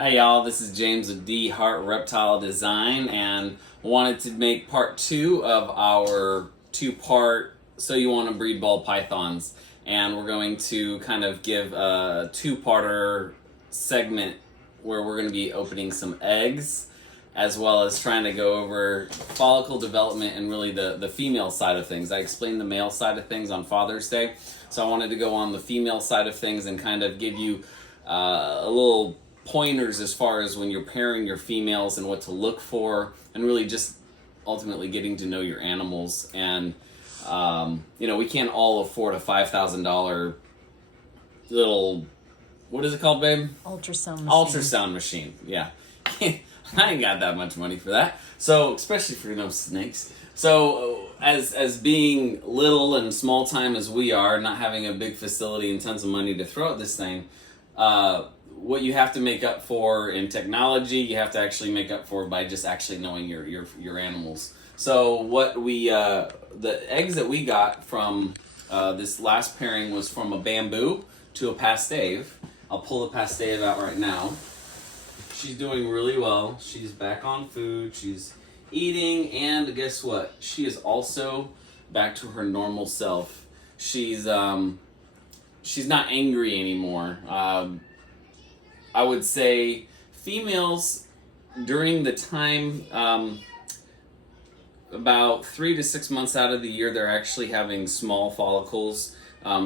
Hi y'all, this is James with D Heart Reptile Design, and wanted to make part 2 of our 2-part So You Want to Breed Ball Pythons. And we're going to kind of give a 2-parter segment where we're going to be opening some eggs, as well as trying to go over follicle development and really the female side of things. I explained the male side of things on Father's Day, so I wanted to go on the female side of things and kind of give you a little pointers as far as when you're pairing your females and what to look for, and really just ultimately getting to know your animals. And we can't all afford a $5,000 little, what is it called, babe? Ultrasound machine. Ultrasound machine. Yeah. I ain't got that much money for that. So, especially for snakes. So, as being little and small time as we are, not having a big facility and tons of money to throw at this thing, what you have to make up for in technology, you have to actually make up for by just actually knowing your animals. So what the eggs that we got from this last pairing was from a bamboo to a pastave. I'll pull the pastave out right now. She's doing really well. She's back on food. She's eating, and guess what? She is also back to her normal self. She's not angry anymore. I would say females during the time about 3 to 6 months out of the year, they're actually having small follicles.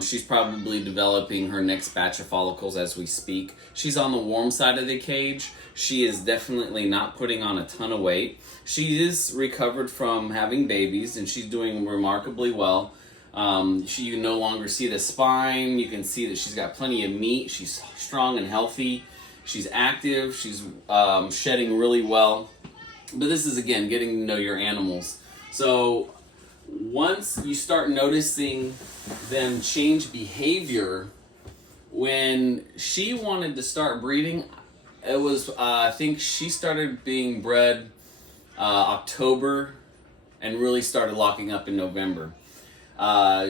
She's probably developing her next batch of follicles as we speak. She's on the warm side of the cage. She is definitely not putting on a ton of weight. She is recovered from having babies, and she's doing remarkably well. You no longer see the spine. You can see that she's got plenty of meat. She's strong and healthy. She's active. She's shedding really well. But this is, again, getting to know your animals. So once you start noticing them change behavior, when she wanted to start breeding, it was, I think she started being bred October and really started locking up in November.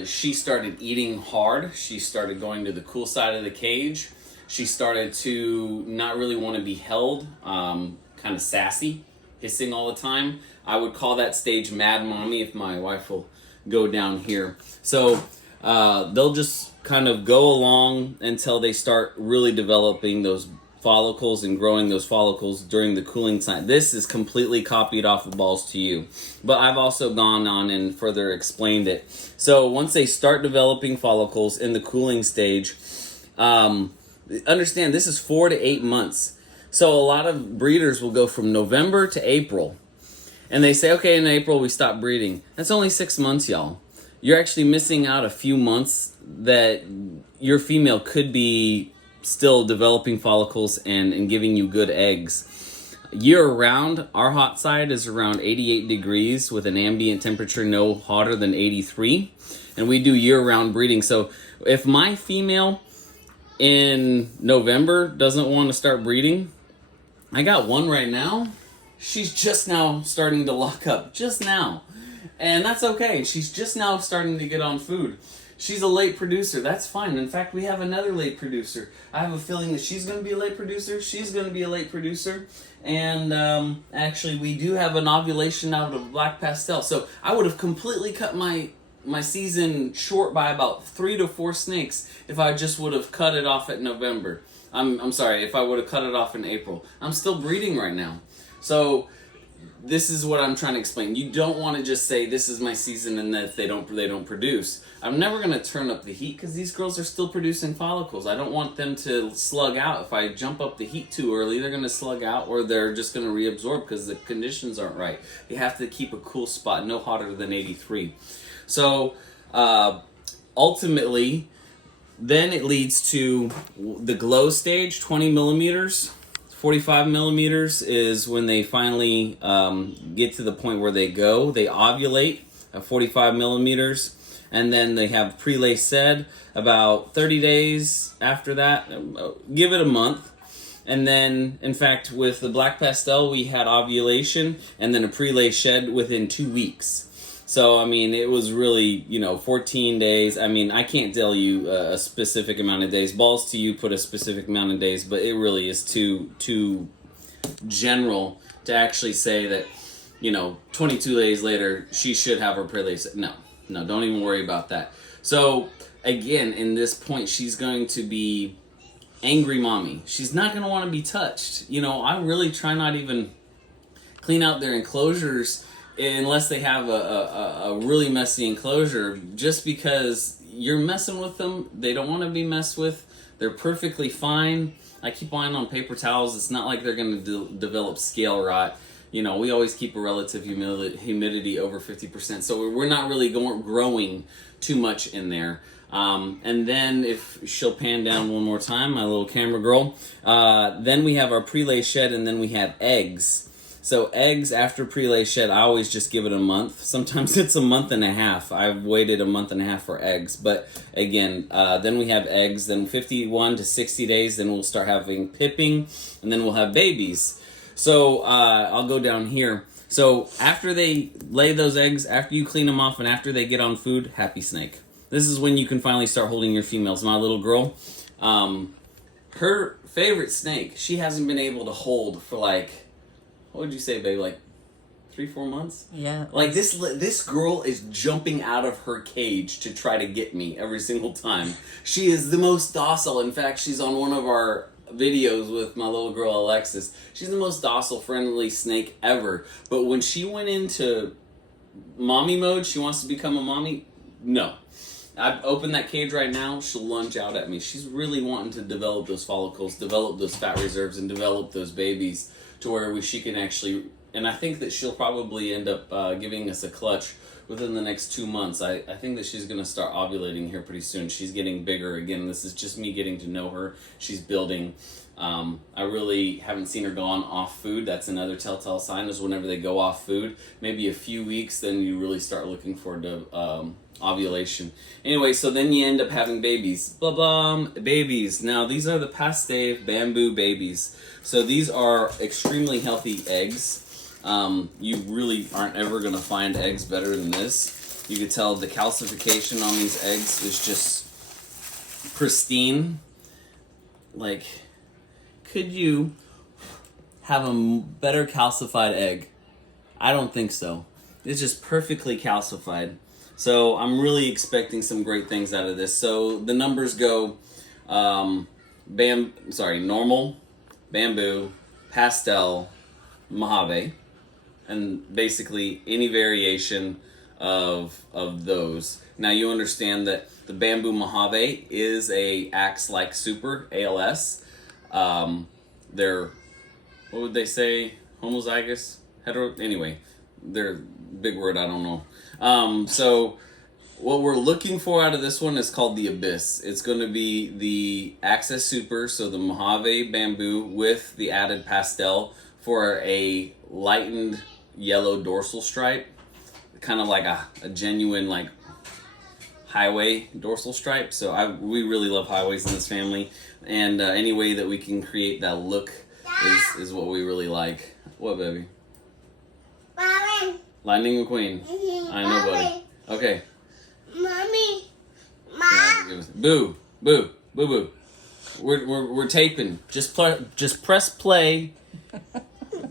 She started eating hard. She started going to the cool side of the cage. She started to not really want to be held, kind of sassy, hissing all the time. I would call that stage Mad Mommy, if my wife will go down here. So they'll just kind of go along until they start really developing those follicles and growing those follicles during the cooling time. This is completely copied off of Balls to You, but I've also gone on and further explained it. So once they start developing follicles in the cooling stage, understand this is 4 to 8 months. So a lot of breeders will go from November to April, and they say, okay, in April we stop breeding. That's only 6 months, y'all. You're actually missing out a few months that your female could be still developing follicles and giving you good eggs. Year round, our hot side is around 88 degrees with an ambient temperature no hotter than 83, and we do year-round breeding. So if my female in November doesn't want to start breeding, I got one right now. She's just now starting to lock up, just now. And that's okay. She's just now starting to get on food. She's a late producer. That's fine. In fact, we have another late producer. I have a feeling that she's going to be a late producer. She's going to be a late producer. And actually, we do have an ovulation out of black pastel. So I would have completely cut my season short by about 3 to 4 snakes if I just would have cut it off at November. I'm sorry, if I would have cut it off in April. I'm still breeding right now. So this is what I'm trying to explain. You don't want to just say this is my season and that they don't produce. I'm never going to turn up the heat because these girls are still producing follicles. I don't want them to slug out. If I jump up the heat too early, they're going to slug out, or they're just going to reabsorb because the conditions aren't right. You have to keep a cool spot, no hotter than 83. So ultimately, then it leads to the glow stage, 20 millimeters. 45 millimeters is when they finally get to the point where they go. They ovulate at 45 millimeters, and then they have prelay sed about 30 days after that. Give it a month. And then, in fact, with the black pastel, we had ovulation and then a prelay shed within 2 weeks. So, I mean, it was really, 14 days. I mean, I can't tell you a specific amount of days. Balls to you put a specific amount of days, but it really is too general to actually say that, 22 days later, she should have her prelay. No, don't even worry about that. So, again, in this point, she's going to be angry mommy. She's not going to want to be touched. I really try not even clean out their enclosures unless they have a really messy enclosure, just because you're messing with them. They don't want to be messed with. They're perfectly fine. I keep eyeing on paper towels. It's not like they're going to develop scale rot. We always keep a relative humidity over 50%, so we're not really growing too much in there. And then if she'll pan down one more time, my little camera girl, then we have our prelay shed, and then we have eggs. So eggs after prelay shed, I always just give it a month. Sometimes it's a month and a half. I've waited a month and a half for eggs. But again, then we have eggs. Then 51 to 60 days, then we'll start having pipping. And then we'll have babies. So I'll go down here. So after they lay those eggs, after you clean them off, and after they get on food, happy snake. This is when you can finally start holding your females. My little girl, her favorite snake, she hasn't been able to hold for what would you say, babe? 3-4 months? Yeah. This girl is jumping out of her cage to try to get me every single time. She is the most docile. In fact, she's on one of our videos with my little girl Alexis. She's the most docile, friendly snake ever. But when she went into mommy mode, she wants to become a mommy. No. I've opened that cage right now. She'll lunge out at me. She's really wanting to develop those follicles, develop those fat reserves, and develop those babies to where she can actually, and I think that she'll probably end up giving us a clutch within the next 2 months. I think that she's going to start ovulating here pretty soon. She's getting bigger. Again, this is just me getting to know her. She's building. I really haven't seen her go on off food. That's another telltale sign, is whenever they go off food, maybe a few weeks, then you really start looking for ovulation. Anyway, so then you end up having babies. Blah, blah, babies. Now, these are the Pastave bamboo babies. So these are extremely healthy eggs. You really aren't ever going to find eggs better than this. You can tell the calcification on these eggs is just pristine. Could you have a better calcified egg? I don't think so. It's just perfectly calcified. So I'm really expecting some great things out of this. So the numbers go normal, bamboo, pastel, Mojave, and basically any variation of those. Now you understand that the bamboo Mojave is acts like super, ALS. They're, what would they say, homozygous, hetero, anyway, they're big word, I don't know. So what we're looking for out of this one is called the Abyss. It's going to be the Access Super, so the Mojave bamboo with the added pastel for a lightened yellow dorsal stripe, kind of like a genuine highway dorsal stripe. So we really love highways in this family, and any way that we can create that look is what we really like. What, baby? Mommy. Lightning McQueen. Mm-hmm. I know, buddy. Okay. Mommy. Mom. Boo, boo, boo, boo. We're taping. Just press play.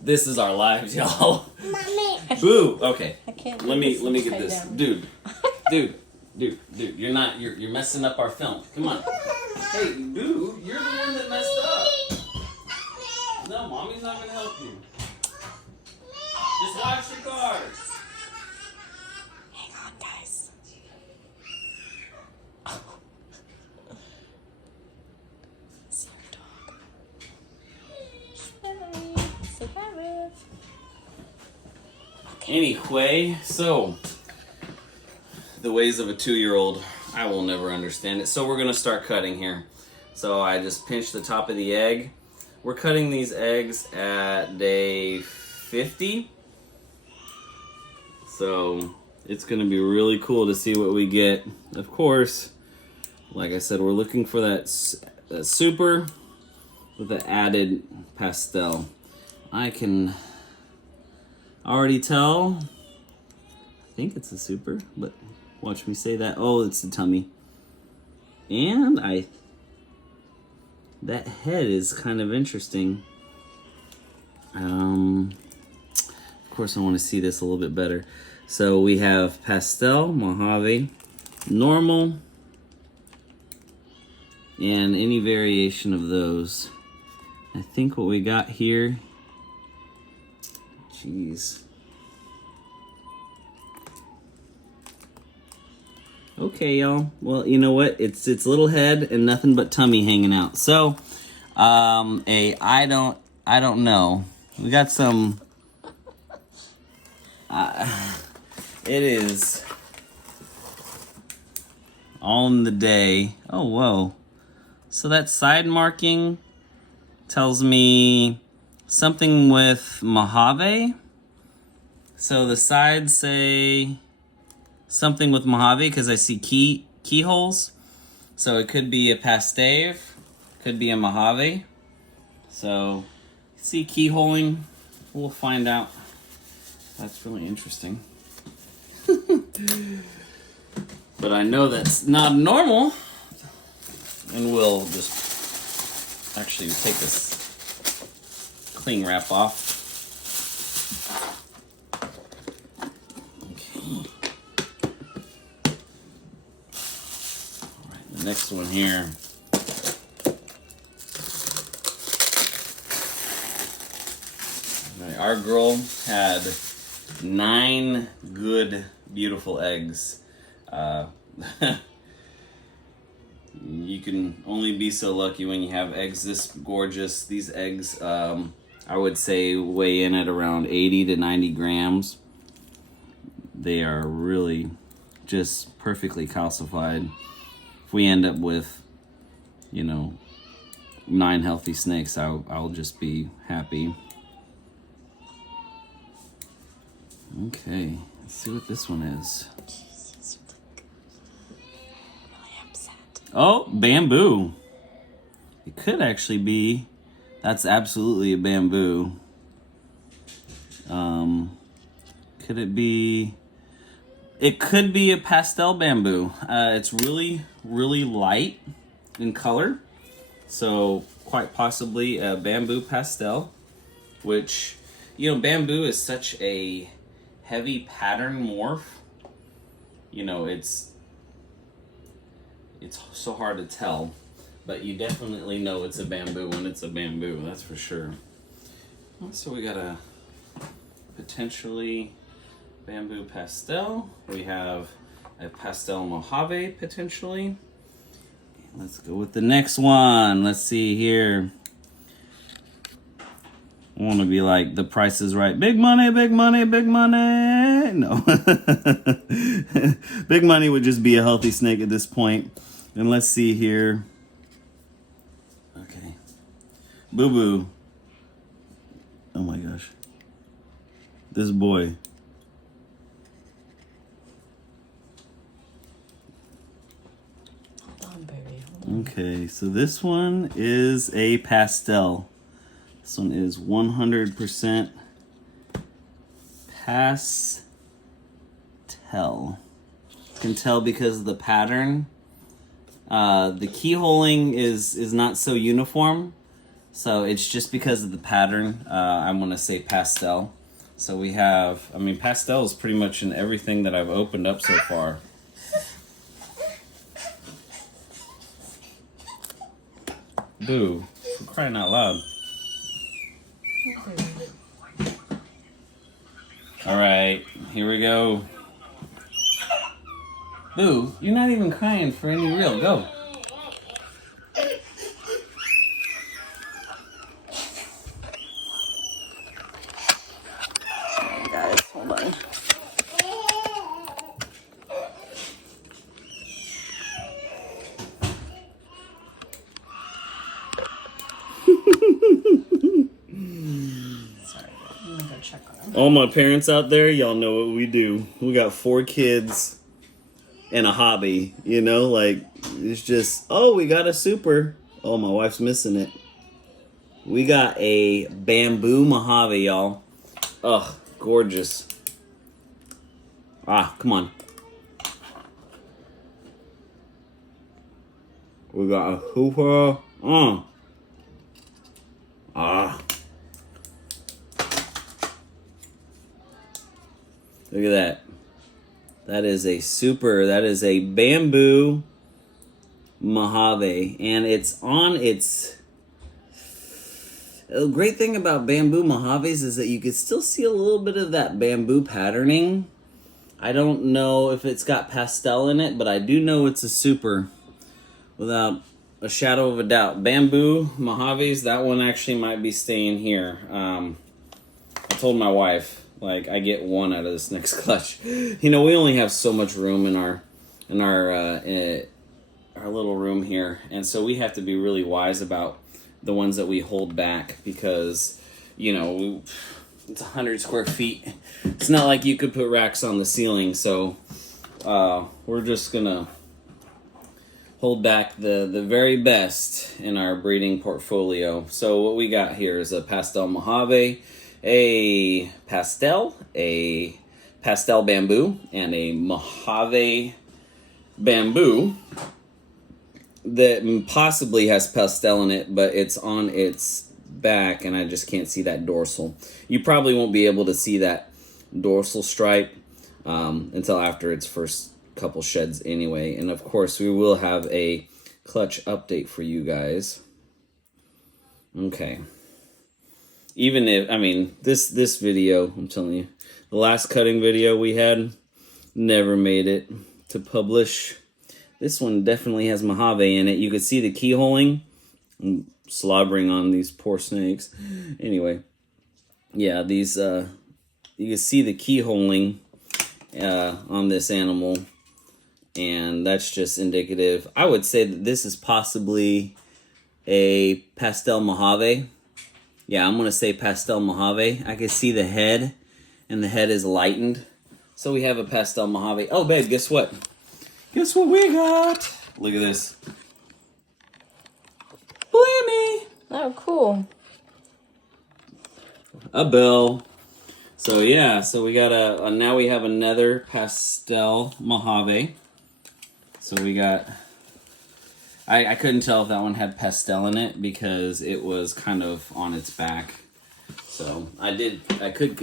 This is our lives, y'all. Mommy. Boo. Okay. I can't. Let me get upside this, down. dude. You're messing up our film. Come on. Hey, Boo, you're the one that messed up. No, mommy's not gonna help you. Just watch your cars. Hang on, guys. Sorry, dog. Sorry. Okay. Anyway, so the ways of a 2-year-old, I will never understand it. So we're gonna start cutting here. So I just pinched the top of the egg. We're cutting these eggs at day 50. So it's gonna be really cool to see what we get. Of course, like I said, we're looking for that super with the added pastel. I can already tell think it's a super, but watch me say that. Oh, it's the tummy. And that head is kind of interesting. Of course, I want to see this a little bit better. So we have pastel, Mojave, normal, and any variation of those. I think what we got here, jeez. Okay, y'all. Well, you know what? It's little head and nothing but tummy hanging out. So, I don't know. We got some. It is on the day. Oh, whoa. So that side marking tells me something with Mojave. So the sides say something with Mojave because I see keyholes. So it could be a pastave, could be a Mojave. So see keyholing, we'll find out. That's really interesting. But I know that's not normal. And we'll just actually take this cling wrap off. Okay. All right, the next one here. All right, our girl had 9 good, beautiful eggs. You can only be so lucky when you have eggs this gorgeous. These eggs, I would say, weigh in at around 80 to 90 grams. They are really just perfectly calcified. If we end up with, 9 healthy snakes, I'll just be happy. Okay, let's see what this one is. Oh, bamboo. It could actually be. That's absolutely a bamboo. Could it be? It could be a pastel bamboo. It's really, really light in color. So quite possibly a bamboo pastel, which, bamboo is such a heavy pattern morph. It's so hard to tell, but you definitely know it's a bamboo when it's a bamboo, that's for sure. So we got a potentially bamboo pastel. We have a pastel Mojave potentially. Let's go with the next one. Let's see here. I want to be like The Price is Right. Big money, big money, big money. No. Big money would just be a healthy snake at this point. And let's see here. Okay. Boo Boo. Oh my gosh. This boy. Hold on, baby. Hold on. Okay, so this one is a pastel. This one is 100% pastel. You can tell because of the pattern. The keyholing is not so uniform, so it's just because of the pattern. I'm going to say pastel. So we have, pastel is pretty much in everything that I've opened up so far. Boo, for crying out loud. All right, here we go. Boo, you're not even crying for any real. Go. Guys, hold on. Sorry, I'm gonna go check on him. All my parents out there, y'all know what we do. We got 4 kids and a hobby, it's just, oh, we got a super. Oh, my wife's missing it. We got a bamboo Mojave, y'all. Ugh, gorgeous. Ah, come on. We got a hooper. Ah. Look at that. That is a bamboo Mojave. And it's on its... The great thing about bamboo Mojaves is that you can still see a little bit of that bamboo patterning. I don't know if it's got pastel in it, but I do know it's a super without a shadow of a doubt. Bamboo Mojaves, that one actually might be staying here. I told my wife, like, I get one out of this next clutch. You know, we only have so much room in our little room here, and so we have to be really wise about the ones that we hold back because, you know, it's 100 square feet. It's not like you could put racks on the ceiling, so we're just gonna hold back the very best in our breeding portfolio. So what we got here is a pastel Mojave, a pastel bamboo, and a Mojave bamboo that possibly has pastel in it, but it's on its back and I just can't see that dorsal. You probably won't be able to see that dorsal stripe until after its first couple sheds anyway. And of course we will have a clutch update for you guys. Okay. Even if, I mean, this video, I'm telling you, the last cutting video we had never made it to publish. This one definitely has Mojave in it. You could see the keyholing. I'm slobbering on these poor snakes. Anyway, yeah, these, you can see the keyholing on this animal. And that's just indicative. I would say that this is possibly a pastel Mojave. Yeah, I'm going to say pastel Mojave. I can see the head, and the head is lightened. So we have a pastel Mojave. Oh, babe, guess what? Guess what we got? Look at this. Blammy! Oh, cool. A bell. So yeah, so we got now we have another pastel Mojave. So we got, I couldn't tell if that one had pastel in it because it was kind of on its back. So I could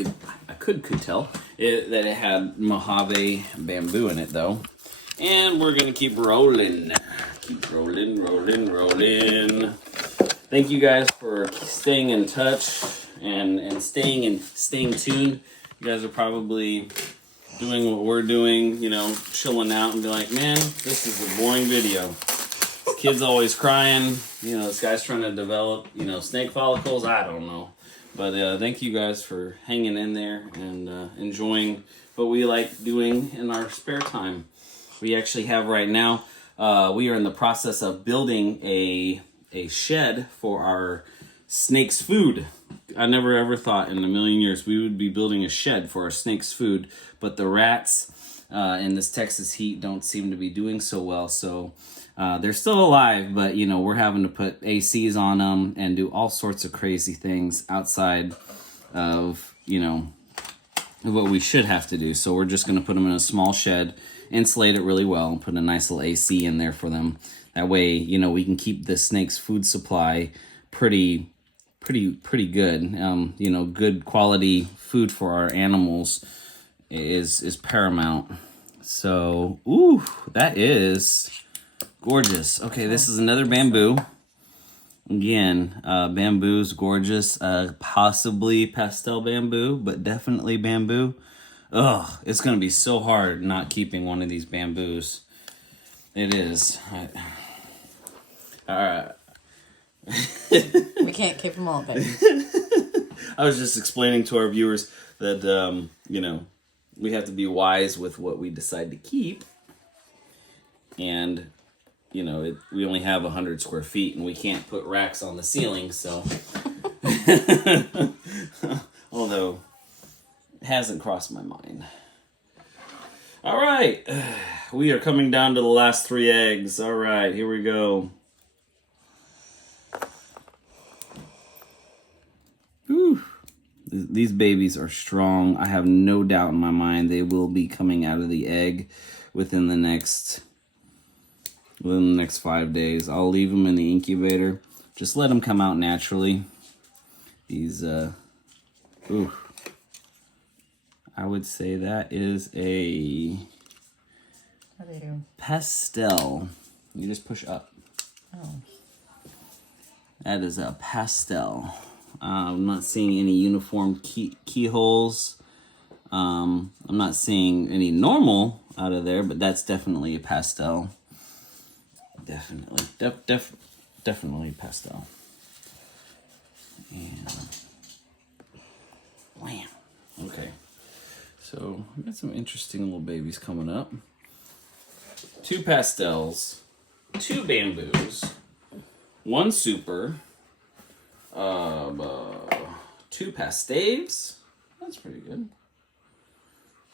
tell that it had Mojave bamboo in it though. And we're gonna keep rolling. Keep rolling, rolling, rolling. Thank you guys for staying in touch and staying tuned. You guys are probably doing what we're doing, you know, chilling out and be like, man, this is a boring video. This kid's always crying. You know, this guy's trying to develop, you know, snake follicles. I don't know. But thank you guys for hanging in there and enjoying what we like doing in our spare time. We actually have right now, we are in the process of building a shed for our snake's food. I never ever thought in a million years we would be building a shed for our snake's food, but the rats in this Texas heat don't seem to be doing so well. So they're still alive, but you know, we're having to put ACs on them and do all sorts of crazy things outside of, you know, what we should have to do. So we're just going to put them in a small shed, insulate it really well, and put a nice little AC in there for them. That way, you know, we can keep the snake's food supply pretty good. You know, good quality food for our animals is paramount. So, ooh, that is gorgeous. Okay, this is another bamboo. Again, bamboo's gorgeous. Possibly pastel bamboo, but definitely bamboo. Ugh, it's gonna be so hard not keeping one of these bamboos. It is. All right. We can't keep them all, baby. I was just explaining to our viewers that, you know, we have to be wise with what we decide to keep. And, you know, we only have 100 square feet and we can't put racks on the ceiling, so. Although, it hasn't crossed my mind. All right. We are coming down to the last 3 eggs. All right, here we go. Whew. These babies are strong. I have no doubt in my mind they will be coming out of the egg within the next 5 days. I'll leave them in the incubator. Just let them come out naturally. These, I would say that is a What do they do? pastel. You just push up. Oh. That is a pastel. I'm not seeing any uniform keyholes. I'm not seeing any normal out of there, but that's definitely a pastel. Definitely. Definitely pastel. And wham. Okay. So we got some interesting little babies coming up. 2 pastels, 2 bamboos, 1 super, 2 pastaves. That's pretty good.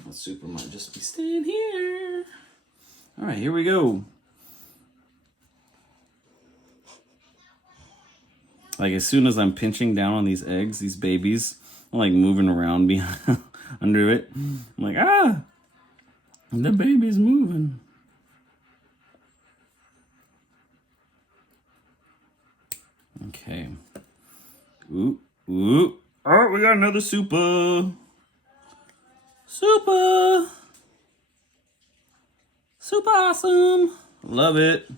That super might just be staying here. All right, here we go. Like as soon as I'm pinching down on these eggs, these babies, I'm like moving around behind under it. I'm like, the baby's moving. Okay. Ooh. Oh, we got another super. Super awesome. Love it.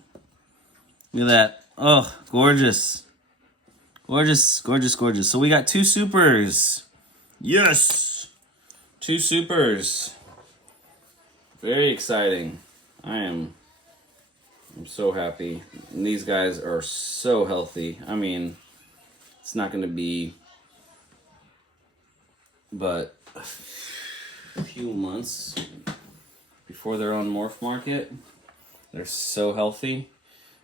Look at that. Oh, gorgeous. Gorgeous. So we got 2 supers. Yes. 2 supers. Very exciting. I'm so happy. And these guys are so healthy. I mean, it's not going to be but a few months before they're on morph market. They're so healthy.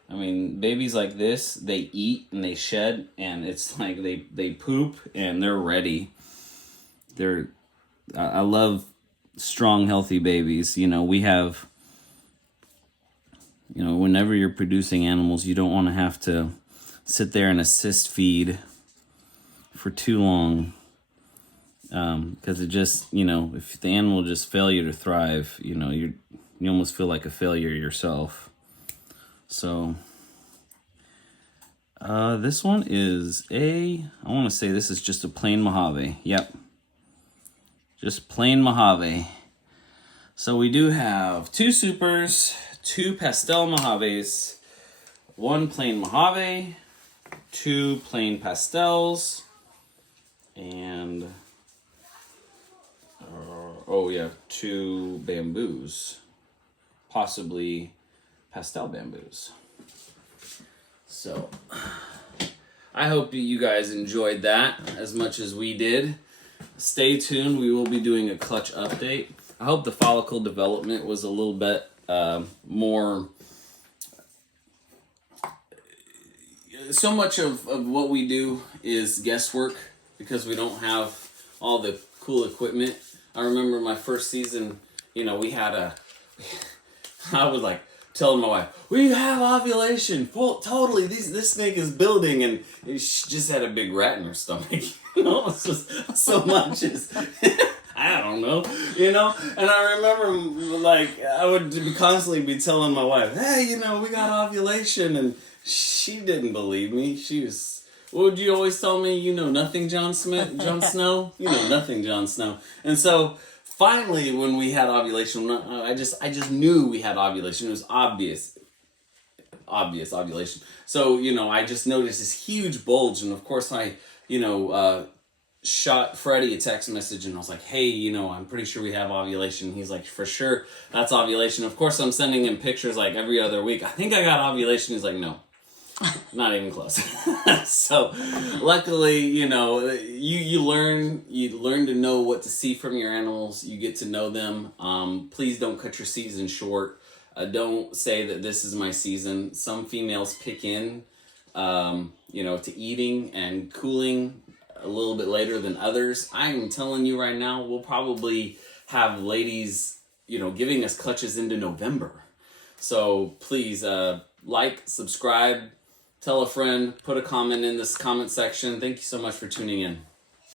I mean, babies like this, they eat and they shed, and it's like they poop and they're ready. I love strong, healthy babies. We have, whenever you're producing animals, you don't want to have to sit there and assist feed for too long. Because it just, if the animal just fail you to thrive, you almost feel like a failure yourself. So, this one is I want to say this is just a plain Mojave. Yep. Just plain Mojave. So we do have 2 supers, 2 pastel Mojaves, 1 plain Mojave, 2 plain pastels, and 2 bamboos, possibly pastel bamboos. So I hope you guys enjoyed that as much as we did. Stay tuned. We will be doing a clutch update. I hope the follicle development was a little bit more. So much of what we do is guesswork because we don't have all the cool equipment. I remember my first season, we had I was like telling my wife, we have ovulation. Totally, this snake is building, and she just had a big rat in her stomach. It's just so much is, I don't know, And I remember, I would constantly be telling my wife, hey, we got ovulation, and she didn't believe me. She was, what would you always tell me? Nothing, Jon Snow. Nothing, Jon Snow. And so finally, when we had ovulation, I just knew we had ovulation. It was obvious ovulation. So I just noticed this huge bulge, and of course I shot Freddie a text message, and I was like, hey, I'm pretty sure we have ovulation. He's like, for sure, that's ovulation. Of course, I'm sending him pictures like every other week. I think I got ovulation. He's like, no. Not even close. So luckily, you learn to know what to see from your animals. You get to know them. Please don't cut your season short. Don't say that this is my season. Some females pick in, to eating and cooling a little bit later than others. I'm telling you right now, we'll probably have ladies, giving us clutches into November. So please, subscribe, tell a friend, put a comment in this comment section. Thank you so much for tuning in.